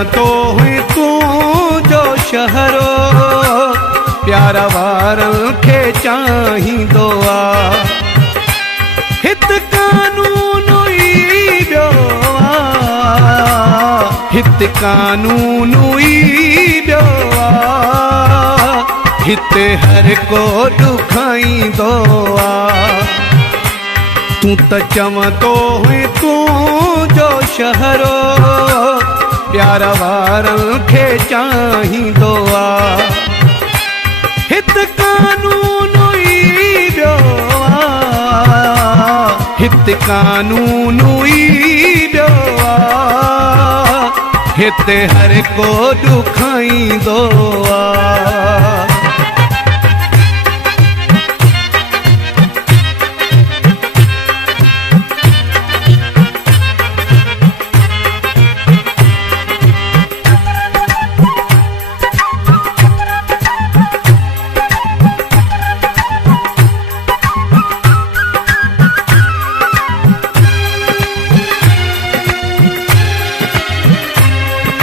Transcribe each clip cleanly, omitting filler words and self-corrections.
चवंदो हुई तूं जो शहरो प्यार वारनि खे चाहींदो आहे। हित कानून ई ॿियो आहे, हित कानून ई ॿियो आहे, हिते हर को ॾुखाईंदो आहे। तूं त चवंदो हुई तूं जो शहरो प्यार वारनि खे चाहींदो आहे। हित कानून ई ॿियो आहे, हित कानून ई ॿियो आहे, हिते हर को ॾुखाईंदो आहे।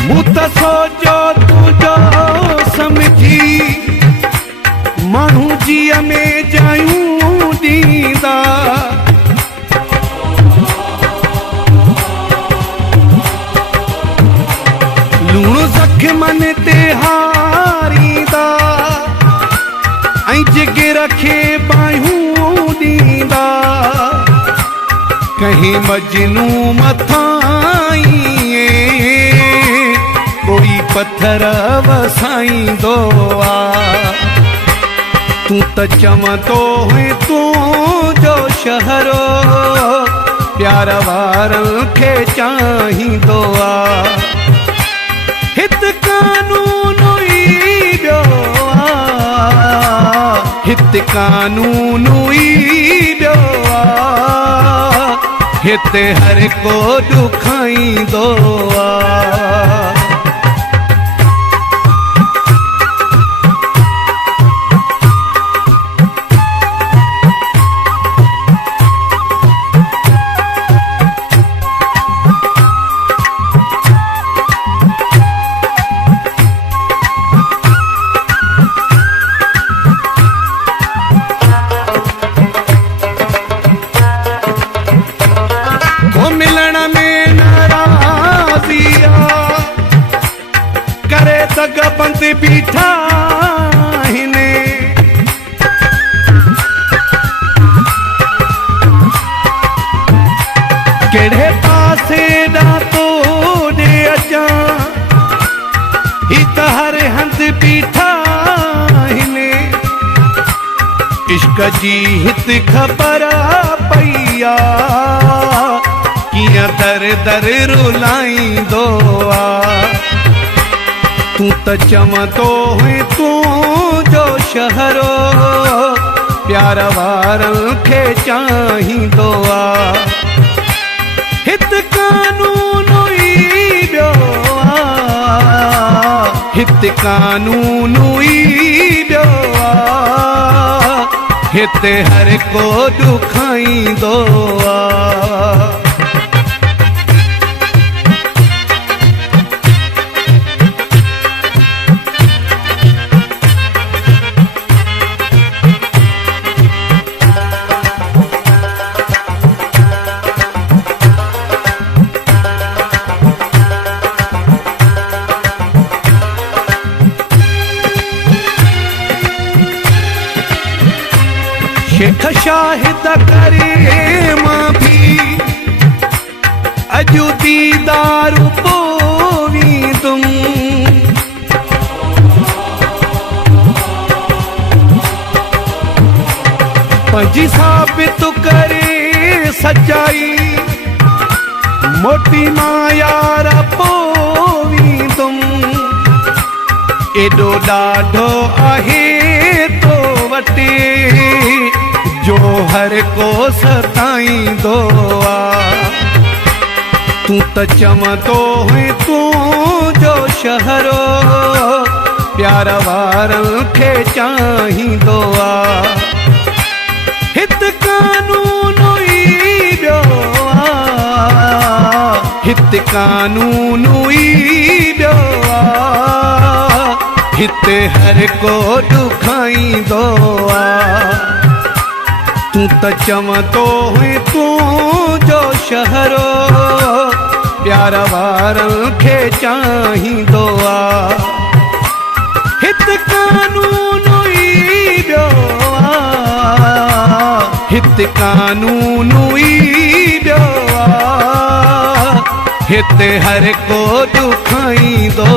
मूं त सोचो तुंहिंजो समझी माण्हू जीअ में जायूं ॾींदा। लूणु ज़ख़्मनि ते हारींदा ऐं जिगर खे बाहियूं ॾींदा। कंहिं मजनू मथां कोई पत्थर वसाईंदो आहे। तूं त चवंदो हुई तूं जो शहरो प्यार वारनि खे चाहींदो आहे। हित कानून ई ॿियो आहे, हित कानून ई ॿियो आहे, हिते हर को ॾुखाईंदो आहे। मिलण में नाराज़ी करे दगबंद बीठा आहिनि। कहिड़े पासे ॾांहुं तो ॾे अचां ही त हर हंधि बीठा आहिनि। इश्क जी हित ख़बर पई आहे कीअं दर दर रुलाईंदो आहे। तूं त चवंदो हुई तूं जो शहरो प्यार वारनि खे चाहींदो आहे। हित कानून ई ॿियो आहे, हित कानून ई ॿियो आहे, हिते हर को ॾुखाईंदो आहे। शेख शाहिद करे मां भी अजू दीदार पोवी तुम। पंजी साबित करे सच्चाई मोटी मायार पोवी तुम। एॾो ॾाढो आहे तो वटे जो हर को सताईंदो आहे। तूं त चवंदो हुई तूं जो शहरो प्यार वारनि खे चाहींदो आहे। हित कानून ई ॿियो आहे, हित कानून ई ॿियो आ हिते हर को ॾुखाईंदो आ तूं त चवंदो हुई तूं जो शहरो प्यार वारनि खे चाहींदो आ हिते कानून ई ॿियो आ हिते कानून ई ॿियो आ हिते हर को ॾुखाईंदो